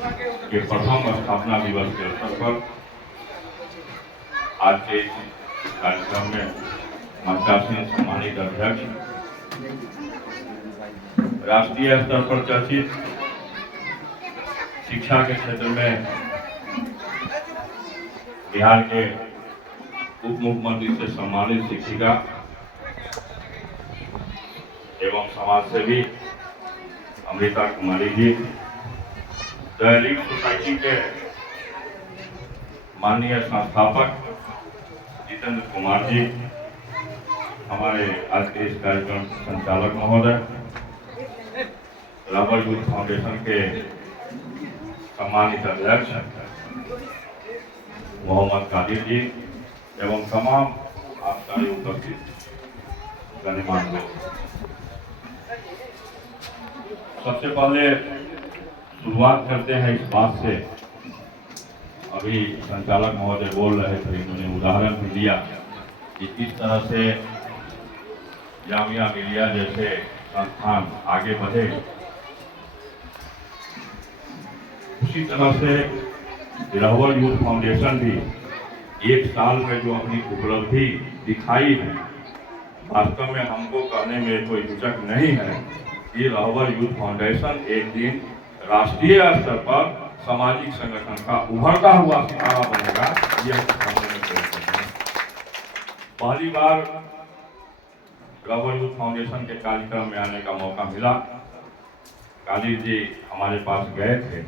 के प्रथम स्थापना दिवस के अवसर पर आज के इस कार्यक्रम में मंचासीन सम्मानित अध्यक्ष, राष्ट्रीय स्तर पर चर्चित शिक्षा के क्षेत्र में बिहार के उप मुख्यमंत्री से सम्मानित शिक्षिका एवं समाजसेवी Amrita Kumari ji, the elite society के माननीय संस्थापक जितेंद्र कुमार जी, हमारे आज के इस कार्यक्रम के संचालक महोदय, राहुल यूथ फाउंडेशन के सम्मानित अध्यक्ष मोहम्मद कादिर जी एवं तमाम आप सारे उपस्थित गणमान्य लोग, सबसे पहले शुरुआत करते हैं इस बात से। अभी संचालक महोदय बोल रहे थे, इन्होंने उदाहरण भी दिया कि किस तरह से जामिया मिलिया जैसे संस्थान आगे बढ़े, उसी तरह से राहुल यूथ फाउंडेशन भी एक साल में जो अपनी उपलब्धि दिखाई है, वास्तव में हमको कहने में कोई हिचक नहीं है कि राहुल यूथ फाउंडेशन एक दिन राष्ट्रीय स्तर पर सामाजिक संगठन का उभरता हुआ सितारा बनेगा। यह पहली बार राहुल यूथ फाउंडेशन के कार्यक्रम में आने का मौका मिला। कादिर जी हमारे पास गए थे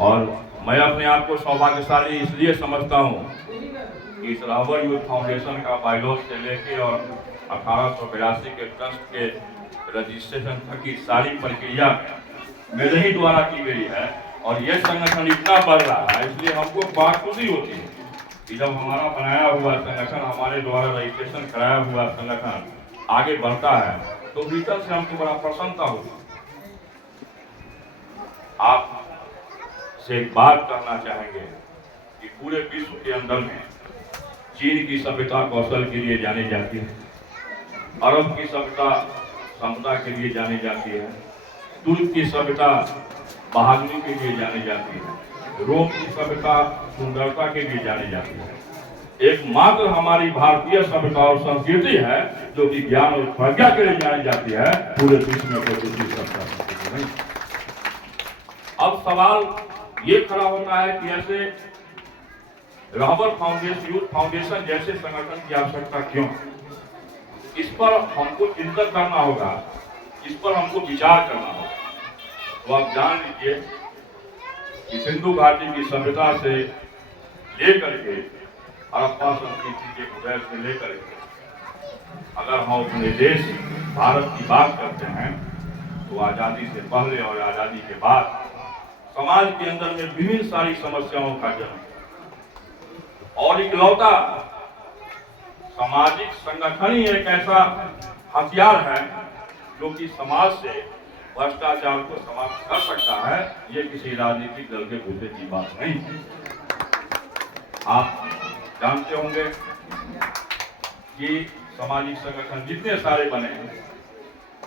और मैं अपने आप को सौभाग्यशाली इसलिए समझता हूँ कि इस राहुल यूथ फाउंडेशन का बायलॉज से लेके और 1882 के ट्रस्ट के रजिस्ट्रेशन तक की सारी प्रक्रिया मेरे ही द्वारा की गई है और यह संगठन इतना बढ़ रहा है, इसलिए हमको बहुत खुशी होती है कि जब हमारा बनाया हुआ संगठन, हमारे द्वारा रजिस्ट्रेशन कराया हुआ संगठन आगे बढ़ता है तो भीतर से हमको बड़ा प्रसन्नता होती है। आप से एक बात करना चाहेंगे कि पूरे विश्व के अंदर में चीन की सभ्यता कौशल के लिए जानी जाती है, अरब की सभ्यता क्षमता के लिए जानी जाती है, तुर्क की सभ्यता बहादुरी के लिए जानी जाती है, रोम की सभ्यता सुंदरता के लिए जानी जाती है। एकमात्र हमारी भारतीय सभ्यता और संस्कृति है जो कि ज्ञान और प्रज्ञा के लिए जानी जाती है, पूरे विश्व में कोई दूसरी सभ्यता नहीं। अब सवाल ये खड़ा होता है कि ऐसे राहुल फाउंडेशन, यूथ फाउंडेशन जैसे संगठन की आवश्यकता क्यों? इस पर हमको चिंतन करना होगा, इस पर हमको विचार करना होगा। तो आप जान लीजिए कि सिंधु घाटी की सभ्यता से लेकर के हड़प्पा संस्कृति के उदय से लेकर के अगर हम अपने देश भारत की बात करते हैं तो आजादी से पहले और आजादी के बाद समाज के अंदर में विभिन्न सारी समस्याओं का जन्म और इकलौता सामाजिक संगठन ही एक ऐसा हथियार है जो कि समाज से भ्रष्टाचार को समाप्त कर सकता है। ये किसी राजनीतिक दल के बूते की बात नहीं है। आप जानते होंगे कि सामाजिक संगठन जितने सारे बने हैं,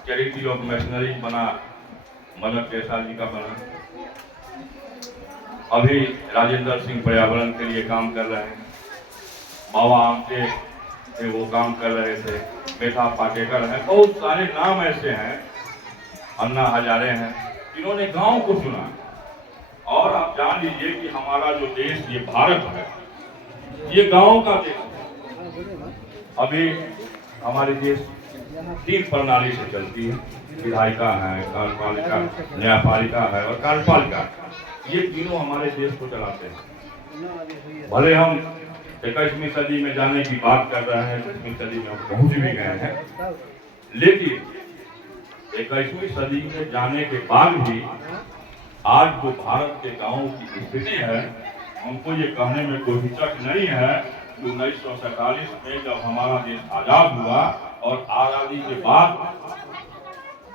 चैरिटी ऑफ मिशनरी बना, मदर टेरेसा जी का बना, अभी राजेंद्र सिंह पर्यावरण के लिए काम कर रहे हैं, बाबा आमटे से वो काम कर रहे थे, मेधा पाटेकर है, बहुत सारे नाम ऐसे हैं, अन्ना हजारे हैं, इन्होंने गांव को चुना। और आप जान लीजिए कि हमारा जो देश ये भारत है, ये गांव का देश है। अभी हमारे देश 3 प्रणाली से चलती है, विधायिका है, कार्यपालिका, न्यायपालिका है और कार्यपालिका। ये तीनों हमारे देश को चलाते हैं। भले हम 21वीं सदी में जाने की बात कर रहे हैं, 20वीं सदी में हम पहुंच भी गए हैं, लेकिन 21वीं सदी में जाने के बाद भी आज जो भारत के गांवों की स्थिति है, हमको ये कहने में कोई हिचक नहीं है कि 1947 में जब हमारा देश आजाद हुआ और आजादी के बाद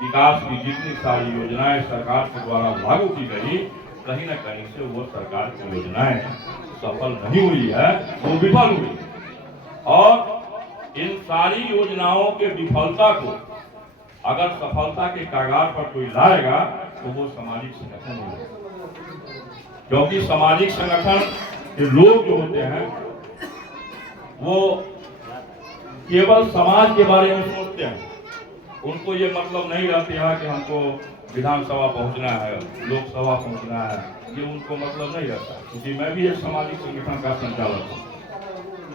विकास की जितनी सारी योजनाएं सरकार के द्वारा लागू की गई, कहीं न कहीं से वो सरकार की योजनाएं सफल नहीं हुई है, वो विफल हुई। और इन सारी योजनाओं के विफलता को अगर सफलता के कागार पर कोई लाएगा तो वो सामाजिक संगठन होगा। क्योंकि सामाजिक संगठन के लोग जो होते हैं वो केवल समाज के बारे में सोचते हैं। उनको ये मतलब नहीं रहती है कि हमको विधानसभा पहुंचना है, लोकसभा पहुंचना है, ये उनको मतलब नहीं रहता। क्योंकि मैं भी एक सामाजिक संगठन का संचालक हूँ।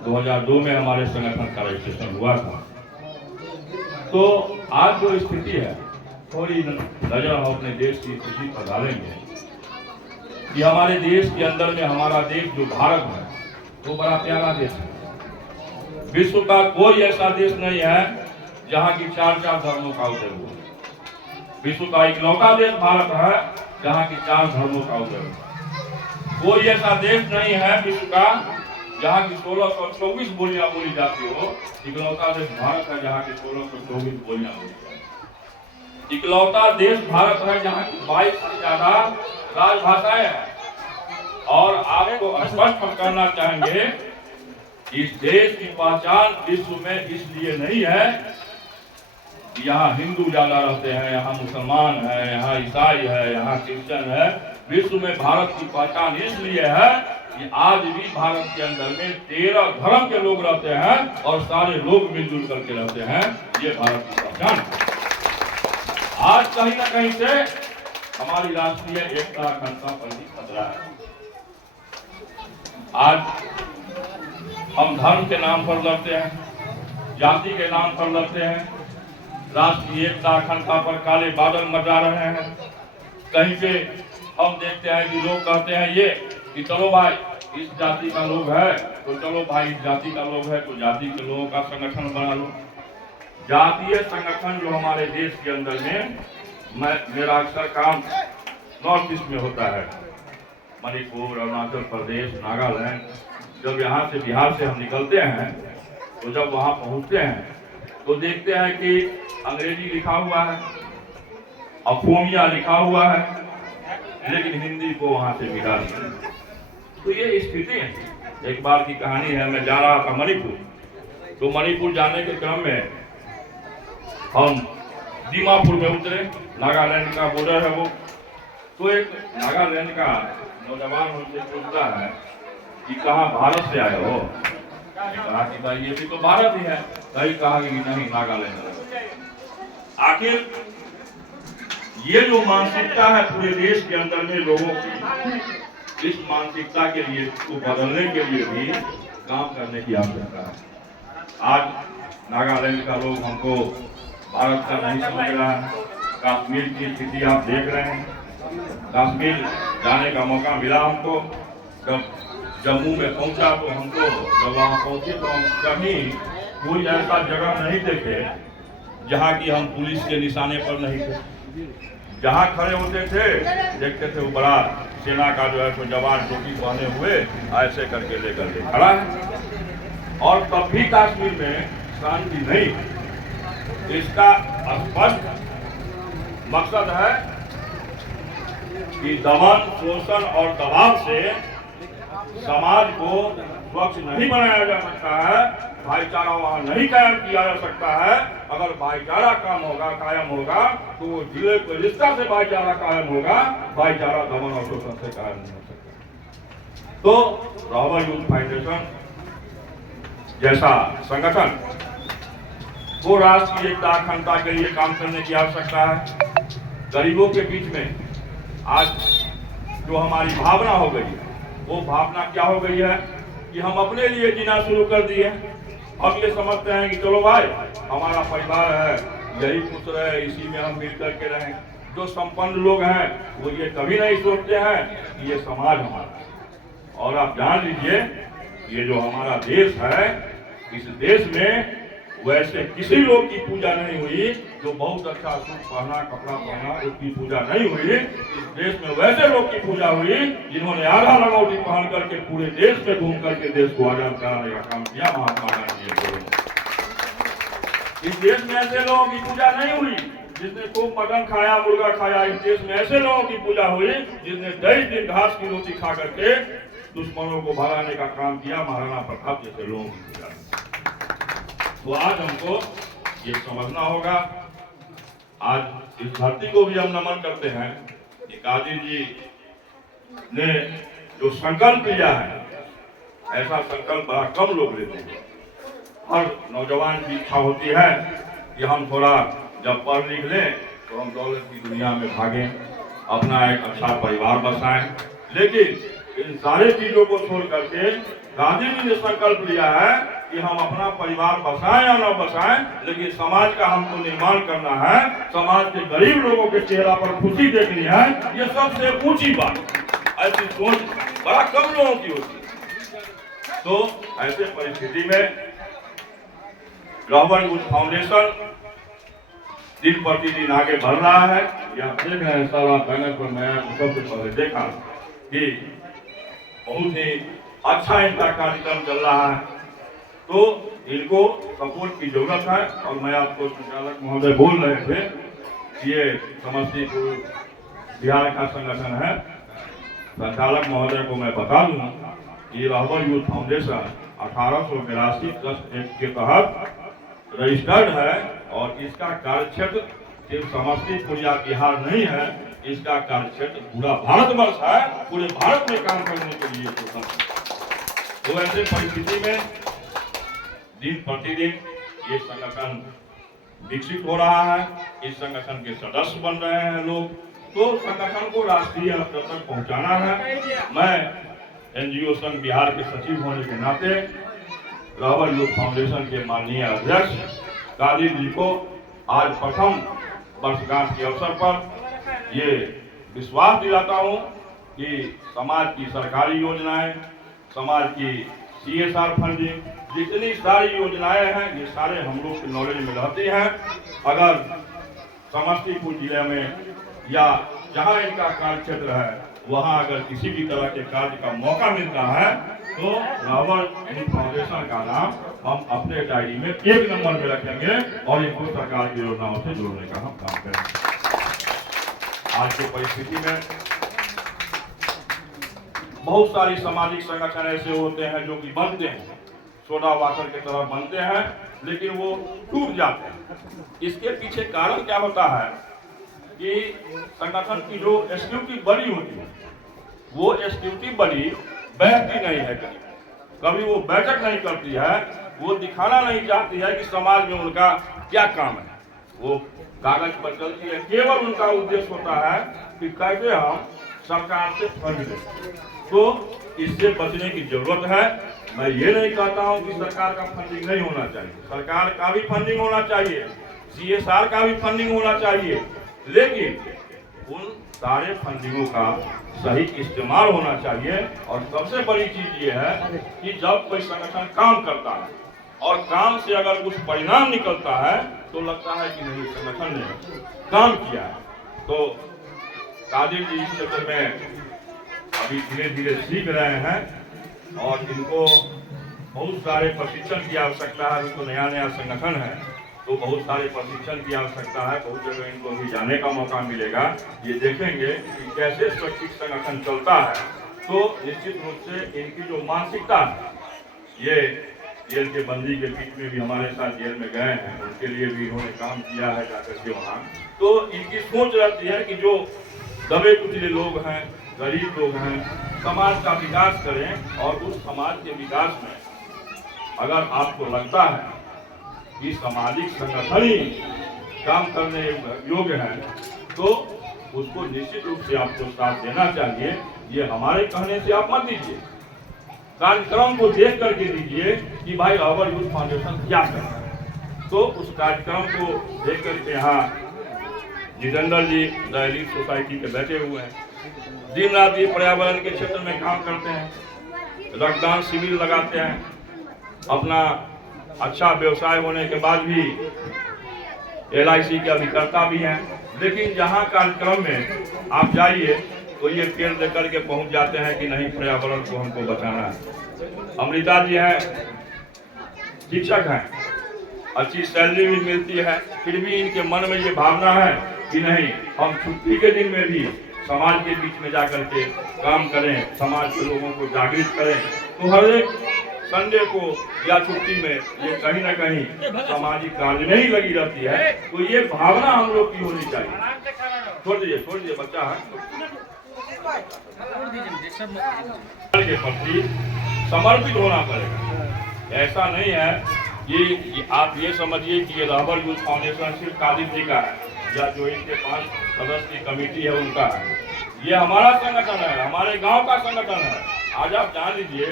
2002 में हमारे संगठन का रजिस्ट्रेशन हुआ था। तो आज जो स्थिति है, थोड़ी नजर हम अपने देश की स्थिति पर डालेंगे कि हमारे देश के अंदर में हमारा देश जो भारत है वो बड़ा प्यारा देश है। विश्व का कोई ऐसा देश नहीं है जहाँ की 4 धर्मों का उदय हुआ। विश्व का इकलौता देश भारत है जहाँ की 4 धर्मों का उदय हुआ। कोई ऐसा देश नहीं है विश्व का जहाँ की 1624 बोलियां बोली जाती हो। इकलौता देश भारत है जहाँ की 1624 बोलियां बोली जाती। इकलौता देश भारत है जहाँ की 22 से ज्यादा राजभाषाएं हैं। और आपको स्पष्ट हम करना चाहेंगे, इस देश की पहचान विश्व में इसलिए नहीं है कि यहाँ हिंदू ज्यादा रहते हैं, यहाँ मुसलमान है, यहाँ ईसाई है, यहाँ क्रिश्चियन है। विश्व में भारत की पहचान इसलिए है कि आज भी भारत के अंदर में 13 धर्म के लोग रहते हैं और सारे लोग मिलजुल करके रहते हैं। ये भारत की पहचान। आज कहीं ना कहीं से हमारी राष्ट्रीय एकता अखंडता पर भी खतरा है। आज हम धर्म के नाम पर लड़ते हैं, जाति के नाम पर लड़ते हैं, राष्ट्रीय एकता अखंडता पर काले बादल मचा रहे हैं। कहीं पे हम देखते हैं कि लोग कहते हैं ये कि चलो भाई इस जाति का लोग है तो चलो भाई इस जाति का लोग है तो जाति के लोगों का संगठन बना लो। जातीय संगठन जो हमारे देश के अंदर में मेरा अक्सर काम नॉर्थ ईस्ट में होता है, मणिपुर, अरुणाचल प्रदेश, नागालैंड। जब यहाँ से बिहार से हम निकलते हैं तो जब वहाँ पहुँचते हैं तो देखते हैं कि अंग्रेजी लिखा हुआ है, अफोमिया लिखा हुआ है, लेकिन हिंदी को वहाँ से मिटा दिया। तो ये स्थिति है। एक बार की कहानी है, मैं जा रहा था मणिपुर। तो मणिपुर जाने के क्रम में हम दीमापुर में उतरे, नागालैंड का बॉर्डर है वो। तो एक नागालैंड का नौजवान हमसे पूछता है कि कहाँ भारत से आए हो? कहा कि भाई ये भी तो भारत ही है। कहीं कहा कि नहीं नागालैंड। आखिर ये जो मानसिकता है पूरे देश के अंदर में लोगों की, इस मानसिकता के लिए को बदलने के लिए भी काम करने की आवश्यकता है। आज नागालैंड का लोग हमको भारत का नहीं समझ रहा है। कश्मीर की स्थिति आप देख रहे हैं। कश्मीर जाने का मौका मिला हमको। जब जम्मू में पहुंचा तो हमको जब वहाँ पहुंचे तो हम कहीं कोई ऐसा जगह नहीं देखे जहाँ की हम पुलिस के निशाने पर नहीं थे। जहाँ खड़े होते थे देखते थे वो बड़ा सेना का जो है तो जवान टोपी पहने हुए ऐसे करके लेकर के खड़ा है। और तब भी कश्मीर में शांति नहीं। इसका स्पष्ट मकसद है कि दमन, शोषण और दबाव से समाज को स्वच्छ नहीं बनाया जा सकता है, भाईचारा वहाँ नहीं कायम किया जा सकता है। अगर भाईचारा कायम होगा तो वो जिले को रिश्ता से भाईचारा कायम होगा। भाईचारा दमन और शोषण से कायम नहीं हो सकता। तो रावल यूथ फाउंडेशन जैसा संगठन को राष्ट्र की एकता अखंडता के लिए काम करने की आवश्यकता है। गरीबों के बीच में आज जो हमारी भावना हो गई है, वो भावना क्या हो गई है कि हम अपने लिए जीना शुरू कर दिए। हम ये समझते हैं कि चलो भाई हमारा परिवार है, यही खुश रहे, इसी में हम मिल करके रहें। जो संपन्न लोग हैं वो ये कभी नहीं सोचते हैं कि ये समाज हमारा। और आप जान लीजिए ये जो हमारा देश है, इस देश में वैसे किसी लोग की पूजा नहीं हुई जो बहुत अच्छा सूट पहना, कपड़ा पहना, उसकी पूजा नहीं हुई। इस देश में वैसे लोग की पूजा हुई जिन्होंने आधा लंगोटी पहन करके पूरे देश में घूम करके देश को आजाद कराने का काम किया, महात्मा गांधी ने। इस देश में ऐसे लोगों की पूजा नहीं हुई जिसने खूब मटन खाया, मुर्गा खाया। इस देश में ऐसे लोगों की पूजा हुई जिसने 23 दिन घास की रोटी खा करके दुश्मनों को भगाने का काम किया, महाराणा प्रताप जैसे लोगों की पूजा। तो आज हमको ये समझना होगा। आज इस धरती को भी हम नमन करते हैं कि गांधी जी ने जो संकल्प लिया है, ऐसा संकल्प बड़ा कम लोग लेते हैं। हर नौजवान की इच्छा होती है कि हम थोड़ा जब पढ़ लिख लें तो हम दौलत की दुनिया में भागें, अपना एक अच्छा परिवार बसाएं। लेकिन इन सारे चीजों को छोड़ करके गांधी जी ने संकल्प लिया है कि हम अपना परिवार बसाएं या न बसाएं, लेकिन समाज का हमको निर्माण करना है, समाज के गरीब लोगों के चेहरा पर खुशी देखनी है। ये सबसे ऊंची बात। ऐसी सोच बड़ा कम लोगों की होती है। तो ऐसे परिस्थिति में रहबर यूथ फाउंडेशन दिन प्रतिदिन आगे बढ़ रहा है। यह देख रहे हैं सारा बैनर पर मैं सबसे पहले देखा कि बहुत ही अच्छा इनका कार्यक्रम चल रहा है, तो इनको सपोर्ट की जरूरत है। और मैं आपको संचालक महोदय बोल रहे थे कि ये समस्तीपुर बिहार का संगठन है। संचालक महोदय को मैं बता दूं कि रहबर यूथ फाउंडेशन 1882 ट्रस्ट एक्ट के तहत रजिस्टर्ड है और इसका कार्यक्षेत्र सिर्फ समस्तीपुर या बिहार नहीं है, इसका कार्यक्षेत्र पूरा भारतवर्ष है, पूरे भारत में काम करने के लिए तो ऐसे परिस्थिति में दिन प्रतिदिन ये संगठन विकसित हो रहा है। इस संगठन के सदस्य बन रहे हैं लोग, तो संगठन को राष्ट्रीय स्तर तक पहुंचाना है। मैं एनजीओ संघ बिहार के सचिव होने के नाते रहबर यूथ फाउंडेशन के माननीय अध्यक्ष कादिर जी को आज प्रथम वर्षगांठ के अवसर पर ये विश्वास दिलाता हूँ कि समाज की सरकारी योजनाएं, समाज की CSR फंडिंग, जितनी सारी योजनाएं हैं, ये सारे हम लोग के नॉलेज में रहती हैं। अगर समस्तीपुर जिले में या जहां इनका कार्यक्षेत्र है वहां अगर किसी भी तरह के कार्य का मौका मिलता है तो रहबर यूथ फाउंडेशन का नाम हम अपने डायरी में 1 नंबर में रखेंगे और इनको सरकार की योजनाओं से जोड़ने का हम काम करेंगे। आज की परिस्थिति में बहुत सारी सामाजिक संगठन ऐसे होते हैं जो कि बनते हैं, सोडा वाटर की तरह बनते हैं, लेकिन वो टूट जाते हैं। इसके पीछे कारण क्या होता है कि संगठन की जो एग्जीक्यूटिव बॉडी होती है, वो एग्जीक्यूटिव बॉडी बैठती नहीं है, कभी वो बैठक नहीं करती है, वो दिखाना नहीं चाहती है कि समाज में उनका क्या काम है। वो कागज पर चलती है, केवल उनका उद्देश्य होता है कि कैसे हम सरकार से फंड लें। तो इससे बचने की जरूरत है। मैं ये नहीं कहता हूँ कि सरकार का फंडिंग नहीं होना चाहिए, सरकार का भी फंडिंग होना चाहिए, CSR का भी फंडिंग होना चाहिए, लेकिन उन सारे फंडिंगों का सही इस्तेमाल होना चाहिए। और सबसे बड़ी चीज ये है कि जब कोई संगठन काम करता है और काम से अगर कुछ परिणाम निकलता है तो लगता है कि नहीं, संगठन ने काम किया है। तो कादिर जी इस क्षेत्र में अभी धीरे धीरे सीख रहे हैं और इनको बहुत सारे प्रशिक्षण की आवश्यकता है। इनको नया नया संगठन है तो बहुत सारे प्रशिक्षण की आवश्यकता है, बहुत जगह इनको भी जाने का मौका मिलेगा। ये देखेंगे कि कैसे स्वैच्छिक संगठन चलता है, तो निश्चित रूप से इनकी जो मानसिकता है, ये जेल के बंदी के बीच में भी हमारे साथ जेल में गए हैं, उनके लिए भी इन्होंने काम किया है जाकर के वहाँ। तो इनकी सोच रहती है कि जो दबे कुचले लोग हैं, गरीब लोग हैं, समाज का विकास करें। और उस समाज के विकास में अगर आपको लगता है कि सामाजिक संगठन ही काम करने योग्य है तो उसको निश्चित रूप से आपको साथ देना चाहिए। ये हमारे कहने से आप मत दीजिए, कार्यक्रम को देख करके दीजिए कि भाई रहबर यूथ फाउंडेशन क्या कर रहा है। तो उस कार्यक्रम को देख करके यहाँ जितेंद्र जी द सोसाइटी के बैठे हुए हैं, दिन रात ये पर्यावरण के क्षेत्र में काम करते हैं, रक्तदान शिविर लगाते हैं, अपना अच्छा व्यवसाय होने के बाद भी LIC के अभिकर्ता भी हैं। लेकिन जहाँ कार्यक्रम में आप जाइए तो ये पेड़ दे करके पहुँच जाते हैं कि नहीं, पर्यावरण को हमको बचाना है। अमृता जी हैं, शिक्षक हैं, अच्छी सैलरी भी मिलती है, फिर भी इनके मन में ये भावना है कि नहीं, हम छुट्टी के दिन में भी समाज के बीच में जाकर के काम करें, समाज के लोगों को जागृत करें। तो हर एक संडे को या छुट्टी में ये कहीं ना कहीं सामाजिक कार्य में ही लगी रहती है। तो ये भावना हम लोग की होनी चाहिए। छोड़ दीजिए बच्चा है। के प्रति समर्पित होना पड़ेगा। ऐसा नहीं है कि आप ये समझिए कि ये रहबर यूथ फाउंडेशन सिर्फ कादिर जी का है या जो इनके 5 सदस्य की कमेटी है उनका है। ये हमारा संगठन है, हमारे गांव का संगठन है। आज आप जान लीजिए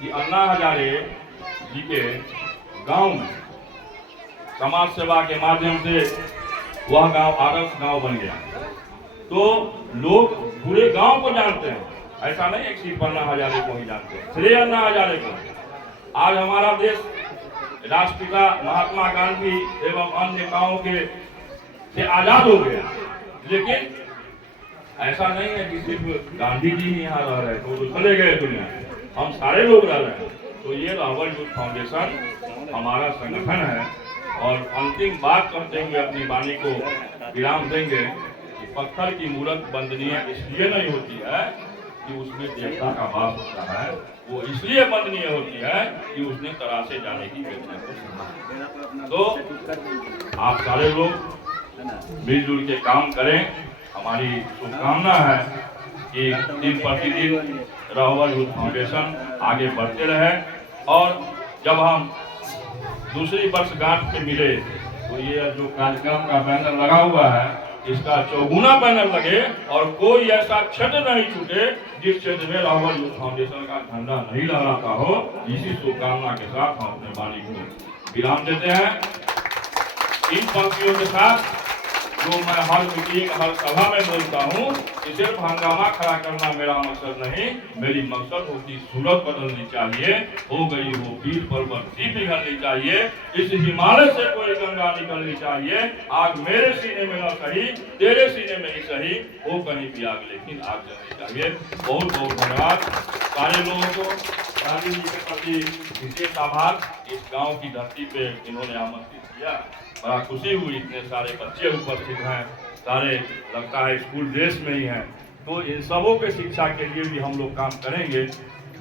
कि अन्ना हजारे जी के गांव में समाज सेवा के माध्यम से वह गांव आदर्श गांव बन गया। तो लोग पूरे गांव को जानते हैं, ऐसा नहीं है सिर्फ अन्ना हजारे को ही जानते हैं, श्रेय अन्ना हजारे को। आज हमारा देश राष्ट्रपिता महात्मा गांधी एवं अन्य नेताओं के से आजाद हो गया, लेकिन ऐसा नहीं है कि सिर्फ गांधी जी ही यहाँ रह रहे तो चले गए दुनिया, हम सारे लोग रह रहे हैं। तो ये रहबर यूथ फाउंडेशन हमारा संगठन है। और अंतिम बात कहते हुए अपनी वाणी को विराम देंगे कि पत्थर की मूर्त वंदनीय इसलिए नहीं होती है कि उसमें देवता का वास होता है, वो इसलिए वंदनीय होती है कि उसने तराशे जाने की वेदना को सुना। तो आप सारे लोग मिलजुल के काम करें। हमारी शुभकामना है कि दिन प्रतिदिन रहबर यूथ फाउंडेशन आगे बढ़ते रहे। और जब हम दूसरी वर्षगांठ पे मिले तो ये जो कार्यक्रम का बैनर लगा हुआ है इसका 4 बैनर लगे और कोई ऐसा क्षेत्र नहीं छूटे जिस क्षेत्र में रहबर यूथ फाउंडेशन का झंडा नहीं लहराता हो। इसी शुभकामना के साथ हम अपने वाणी को विराम देते हैं। इन पंक्तियों के साथ जो मैं हर मीटिंग हर सभा में बोलता हूँ कि सिर्फ हंगामा खड़ा करना मेरा मकसद नहीं, मेरी मकसद होती सूरत बदलनी चाहिए, हो गई हो पीर पर्वत सी पिघलनी चाहिए, इस हिमालय से कोई गंगा निकलनी चाहिए। आग मेरे सीने में न सही तेरे सीने में ही सही, हो कहीं भी आग लेकिन आग जलनी चाहिए। बहुत बहुत धन्यवाद सारे लोगों को। गांधी जी के प्रति विशेष आभार। इस गाँव की धरती पे इन्होंने आमंत्रित किया, बड़ा खुशी हुई। इतने सारे बच्चे उपस्थित हैं, सारे लगता है स्कूल ड्रेस में ही हैं। तो इन सबों के शिक्षा के लिए भी हम लोग काम करेंगे।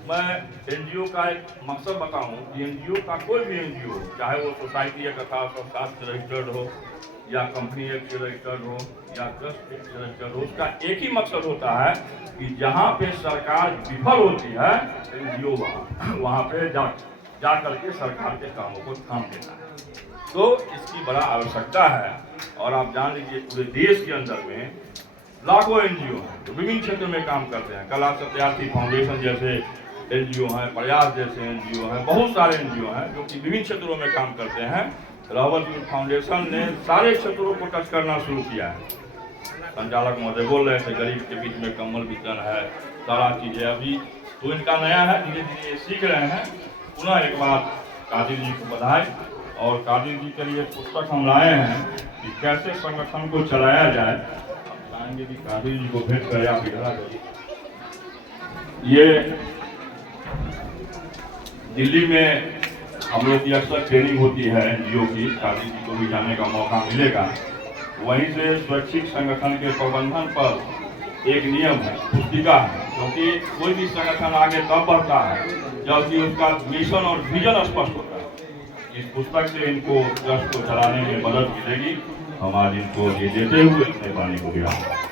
मैं एनजीओ का एक मकसद बताऊं कि एनजीओ का कोई भी एनजीओ, चाहे वो सोसाइटी एक्ट 1860 रजिस्टर्ड हो या कंपनी एक्ट रजिस्टर्ड हो या ट्रस्ट एक्ट रजिस्टर्ड हो, उसका एक ही मकसद होता है कि जहाँ पे सरकार विफल होती है एनजीओ वहाँ पे जा करके सरकार के कामों को थाम देता है। तो इसकी बड़ा आवश्यकता है। और आप जान लीजिए पूरे देश के अंदर में लाखों एनजीओ हैं जो विभिन्न क्षेत्र में काम करते हैं। कला सत्यार्थी फाउंडेशन जैसे एनजीओ हैं, प्रयास जैसे एनजीओ हैं, बहुत सारे एनजीओ हैं जो कि विभिन्न क्षेत्रों में काम करते हैं। रहबर यूथ फाउंडेशन ने सारे क्षेत्रों को टच करना शुरू किया है। संचालक महोदय बोल रहे थे गरीब के बीच में कम्बल वितरण है, सारा चीजें अभी तो इनका नया है, धीरे धीरे सीख रहे हैं। पुनः एक बार कादिर जी को बधाई। और कादिर जी के लिए पुस्तक हम लाए हैं कि कैसे संगठन को चलाया जाए। हम चाहेंगे कि कादिर जी को भेंट करें, आप इधर आ जाइए। ये दिल्ली में हम लोग की अक्सर ट्रेनिंग होती है एनजीओ की, कादिर जी को भी जाने का मौका मिलेगा। वहीं से स्वैच्छिक संगठन के प्रबंधन पर एक नियम है, पुस्तिका है, क्योंकि कोई भी संगठन आगे तब बढ़ता है जबकि उसका मिशन और विजन स्पष्ट होता है। इस पुस्तक से इनको ट्रस्ट को चलाने में मदद मिलेगी। हम आज इनको ये देते हुए अपने वाणी को विराम